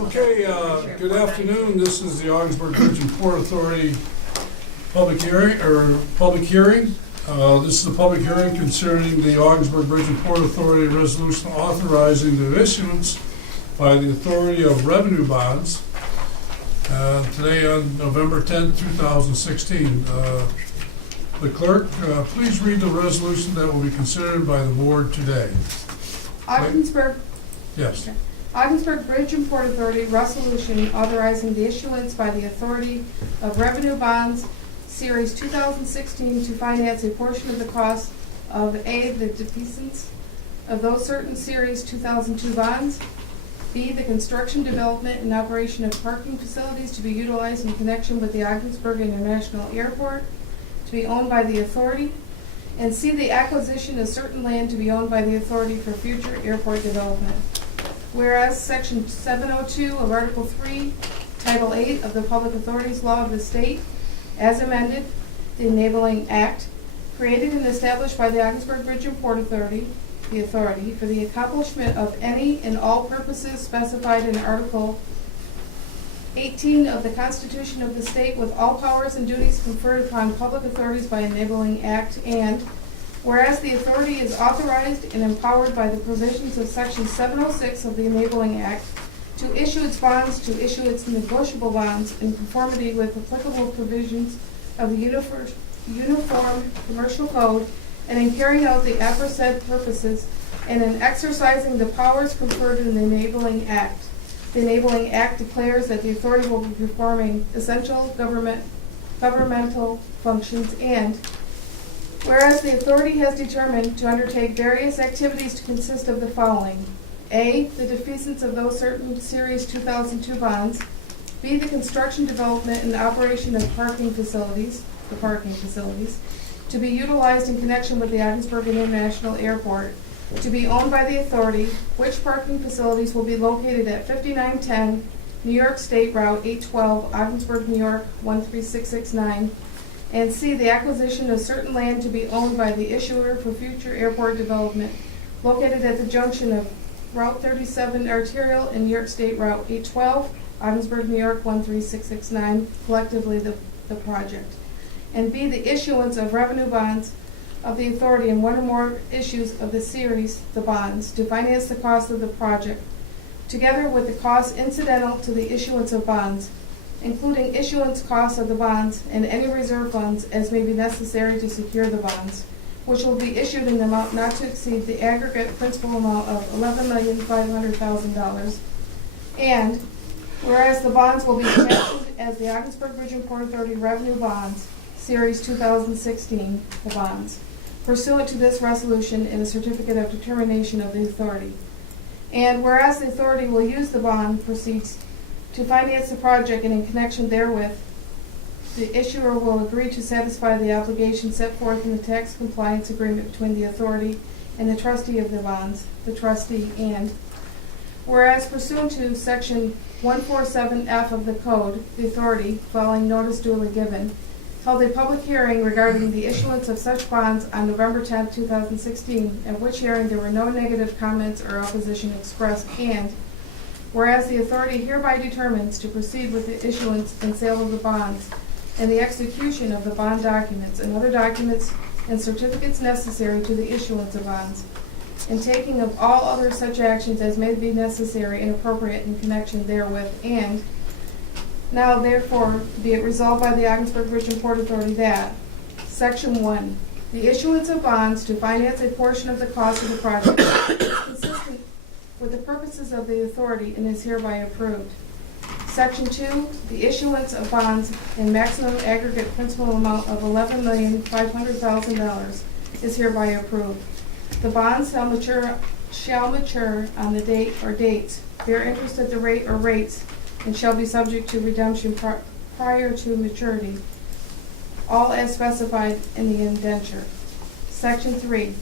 Okay, good afternoon. This is the Ogdensburg Region Port Authority public hearing. This is a public hearing concerning the Ogdensburg Region Port Authority resolution authorizing the issuance by the authority of revenue bonds today on November 10th, 2016. The clerk, please read the resolution that will be considered by the board today. Ogdensburg. Yes. Ogdensburg Bridge and Port Authority resolution authorizing the issuance by the authority of revenue bonds series 2016 to finance a portion of the cost of A, the defeasance of those certain series 2002 bonds, B, the construction, development, and operation of parking facilities to be utilized in connection with the Ogdensburg International Airport to be owned by the authority, and C, the acquisition of certain land to be owned by the authority for future airport development. Whereas Section 702 of Article 3, Title 8 of the Public Authorities Law of the State, as amended, the Enabling Act, created and established by the Ogdensburg Bridge and Port Authority, the authority, for the accomplishment of any and all purposes specified in Article 18 of the Constitution of the State, with all powers and duties conferred upon public authorities by Enabling Act, and whereas the authority is authorized and empowered by the provisions of Section 706 of the Enabling Act to issue its bonds, to issue its negotiable bonds in conformity with applicable provisions of the Uniform Commercial Code, and in carrying out the aforesaid purposes, and in exercising the powers conferred in the Enabling Act. The Enabling Act declares that the authority will be performing essential governmental functions, and whereas the authority has determined to undertake various activities to consist of the following: A, the defeasance of those certain Series 2002 bonds, B, the construction, development, and operation of parking facilities, to be utilized in connection with the Ogdensburg International Airport, to be owned by the authority, which parking facilities will be located at 5910 New York State Route 812, Ogdensburg, New York 13669, and C, the acquisition of certain land to be owned by the issuer for future airport development, located at the junction of Route 37 Arterial and New York State Route 812, Ogdensburg, New York 13669, collectively the project. And B, the issuance of revenue bonds of the authority in one or more issues of the series, the bonds, to finance the cost of the project, together with the costs incidental to the issuance of bonds, including issuance costs of the bonds and any reserve funds as may be necessary to secure the bonds, which will be issued in an amount not to exceed the aggregate principal amount of $11,500,000. And whereas the bonds will be captioned as the Ogdensburg Bridge and Port Authority Revenue Bonds, Series 2016, the bonds, pursuant to this resolution in a certificate of determination of the authority. And whereas the authority will use the bond proceeds to finance the project, and in connection therewith, the issuer will agree to satisfy the obligations set forth in the tax compliance agreement between the authority and the trustee of the bonds, the trustee. And whereas pursuant to Section 147F of the Code, the authority, following notice duly given, held a public hearing regarding the issuance of such bonds on November 10, 2016, at which hearing there were no negative comments or opposition expressed. And whereas the authority hereby determines to proceed with the issuance and sale of the bonds and the execution of the bond documents and other documents and certificates necessary to the issuance of bonds, and taking of all other such actions as may be necessary and appropriate in connection therewith. And now therefore be it resolved by the Ogdensburg Bridge and Port Authority that Section 1, the issuance of bonds to finance a portion of the cost of the project is consistent with the purposes of the authority and is hereby approved. Section 2, the issuance of bonds in maximum aggregate principal amount of $11,500,000 is hereby approved. The bonds shall mature on the date or dates, bear interest at the rate or rates, and shall be subject to redemption prior to maturity, all as specified in the indenture. Section 3,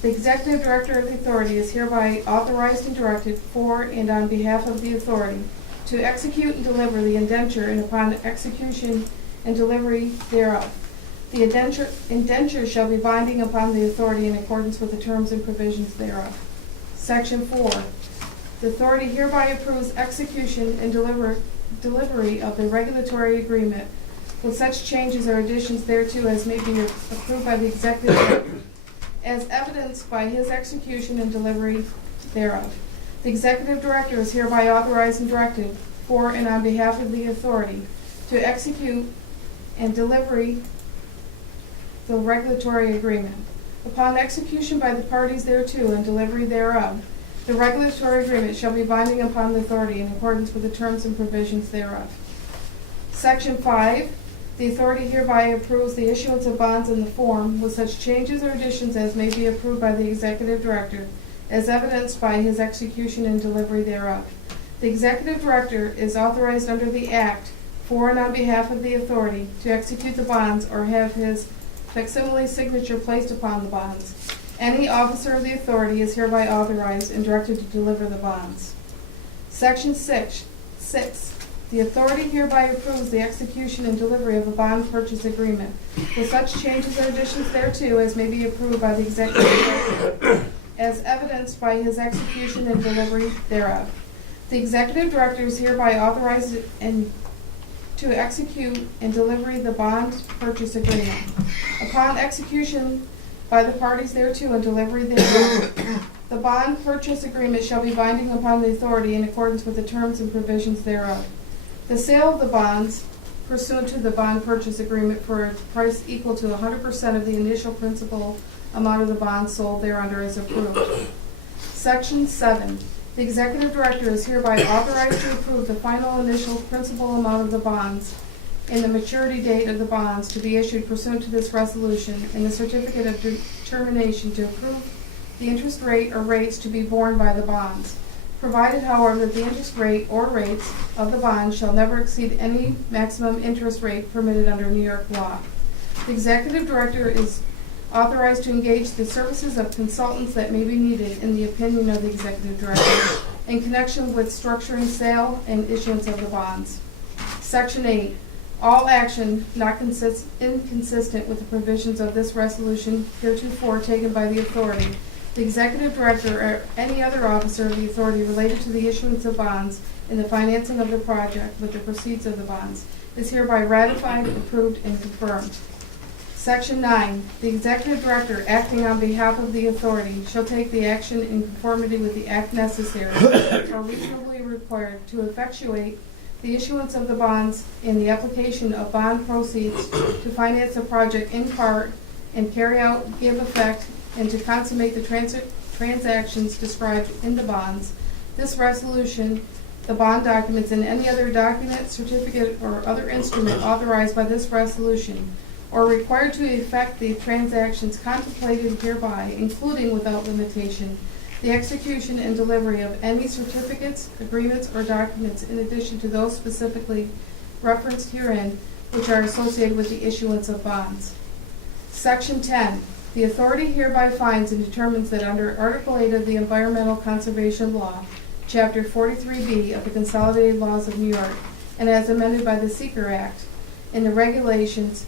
the Executive Director of the Authority is hereby authorized and directed for and on behalf of the authority to execute and deliver the indenture, and upon execution and delivery thereof, the indenture shall be binding upon the authority in accordance with the terms and provisions thereof. Section 4, The authority hereby approves execution and delivery of the regulatory agreement with such changes or additions thereto as may be approved by the executive director, as evidenced by his execution and delivery thereof. The executive director is hereby authorized and directed for and on behalf of the authority to execute and delivery the regulatory agreement. Upon execution by the parties thereto and delivery thereof, the regulatory agreement shall be binding upon the authority in accordance with the terms and provisions thereof. Section 5. The authority hereby approves the issuance of bonds in the form with such changes or additions as may be approved by the executive director, as evidenced by his execution and delivery thereof. The executive director is authorized under the Act for and on behalf of the authority to execute the bonds or have his facsimile signature placed upon the bonds. Any officer of the authority is hereby authorized and directed to deliver the bonds. Section 6. The authority hereby approves the execution and delivery of a bond purchase agreement with such changes or additions thereto as may be approved by the executive director, as evidenced by his execution and delivery thereof. The executive director is hereby authorized to execute and deliver the bond purchase agreement. Upon execution by the parties thereto and delivery thereof, the bond purchase agreement shall be binding upon the authority in accordance with the terms and provisions thereof. The sale of the bonds pursuant to the bond purchase agreement for a price equal to 100% of the initial principal amount of the bonds sold thereunder is approved. Section 7. The executive director is hereby authorized to approve the final initial principal amount of the bonds and the maturity date of the bonds to be issued pursuant to this resolution and the certificate of determination to approve the interest rate or rates to be borne by the bonds, provided, however, that the interest rate or rates of the bonds shall never exceed any maximum interest rate permitted under New York law. The executive director is authorized to engage the services of consultants that may be needed in the opinion of the executive director in connection with structuring sale and issuance of the bonds. Section 8. All action not inconsistent with the provisions of this resolution heretofore taken by the authority, the executive director, or any other officer of the authority related to the issuance of bonds and the financing of the project with the proceeds of the bonds is hereby ratified, approved, and confirmed. Section 9. The executive director, acting on behalf of the authority, shall take the action in conformity with the act necessary or reasonably required to effectuate the issuance of the bonds and the application of bond proceeds to finance the project in part and carry out, give effect, and to consummate the transactions described in the bonds, this resolution, the bond documents, and any other document, certificate, or other instrument authorized by this resolution, or required to effect the transactions contemplated hereby, including without limitation, the execution and delivery of any certificates, agreements, or documents in addition to those specifically referenced herein, which are associated with the issuance of bonds. Section 10. The authority hereby finds and determines that under Article 8 of the Environmental Conservation Law, Chapter 43B of the Consolidated Laws of New York, and as amended by the Seeker Act, and the regulations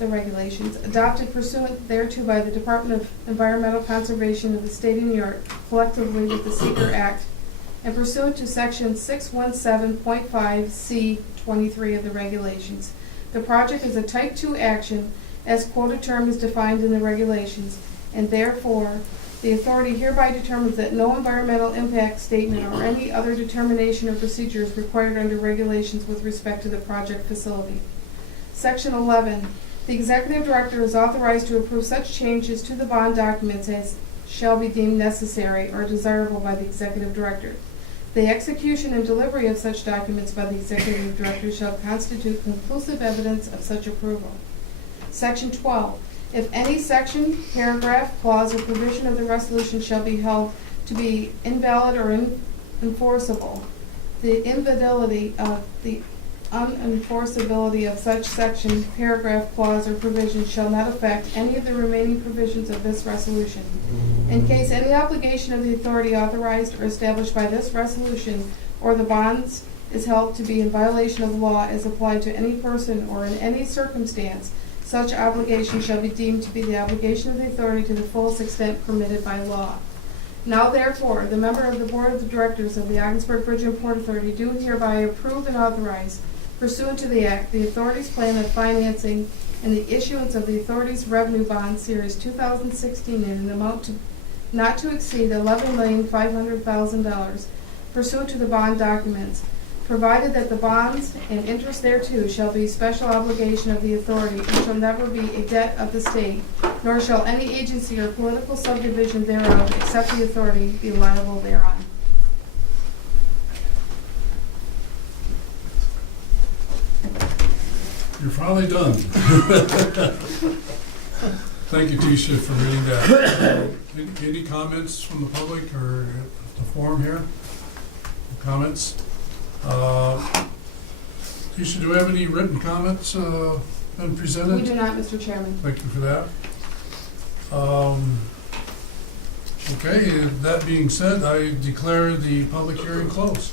adopted pursuant thereto by the Department of Environmental Conservation of the State of New York, collectively with the Seeker Act, and pursuant to Section 617.5C23 of the regulations. The project is a Type 2 action as quoted term is defined in the regulations, and therefore the authority hereby determines that no environmental impact statement or any other determination or procedure is required under regulations with respect to the project facility. Section 11. The executive director is authorized to approve such changes to the bond documents as shall be deemed necessary or desirable by the executive director. The execution and delivery of such documents by the executive director shall constitute conclusive evidence of such approval. Section 12. If any section, paragraph, clause, or provision of the resolution shall be held to be invalid or unenforceable, the unenforceability of such section, paragraph, clause, or provision shall not affect any of the remaining provisions of this resolution. In case any obligation of the authority authorized or established by this resolution or the bonds is held to be in violation of the law as applied to any person or in any circumstance, such obligation shall be deemed to be the obligation of the authority to the fullest extent permitted by law. Now therefore, the member of the Board of Directors of the Ogdensburg Bridge and Port Authority do hereby approve and authorize, pursuant to the Act, the authority's plan of financing and the issuance of the authority's revenue bond series 2016 in an amount not to exceed $11,500,000 pursuant to the bond documents, provided that the bonds and interest thereto shall be special obligation of the authority and shall never be a debt of the state, nor shall any agency or political subdivision thereof, except the authority, be liable thereon. You're finally done. Thank you, Tisha, for reading that. Any comments from the public or the forum here? Comments? Tisha, do we have any written comments been presented? We do not, Mr. Chairman. Thank you for that. Okay, that being said, I declare the public hearing closed.